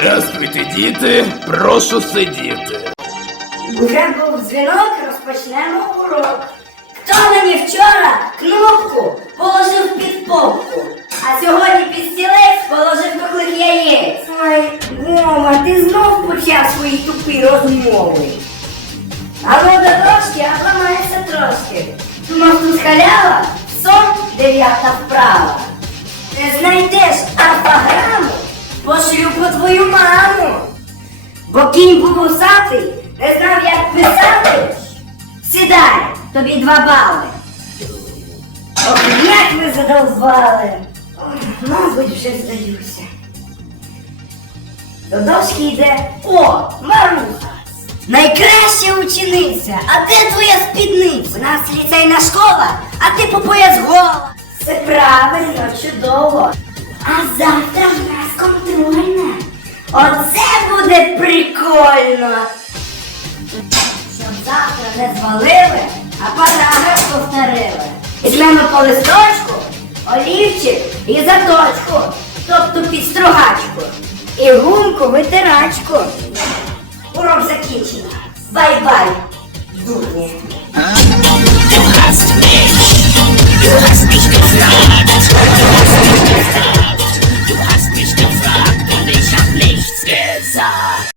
Здравствуйте, діти. Прошу сидіти. Уже був дзвінок, розпочнемо урок. Хто мені вчора кнопку положив під попку, а сьогодні під стілець положив тухлих яєць. Ой, Рома, ти знов почав свої тупі розмови. Або до дошки, а ламається трошки. Думав, тут халява, сон дев'ята вправа. Не знайдеш орфограму, кінь був усатий, не знав, як писати. Сідай, тобі два бали. Ох, як ви задовбали. Ой, Мабуть, вже здаюся. До дошки йде О, Маруха. Найкраща учениця, а де твоя спідниця? У нас ліцейна школа, а ти по пояс гола. Все правильно, чудово. А завтра в нас контрольна. Оце буде прикольно. Щоб завтра не звалили, а параграф повторили. Візьмемо по листочку, олівчик і заточку, тобто підстругачку. І гумку витирачку. Урок закінчено. Бай-бай, дурні.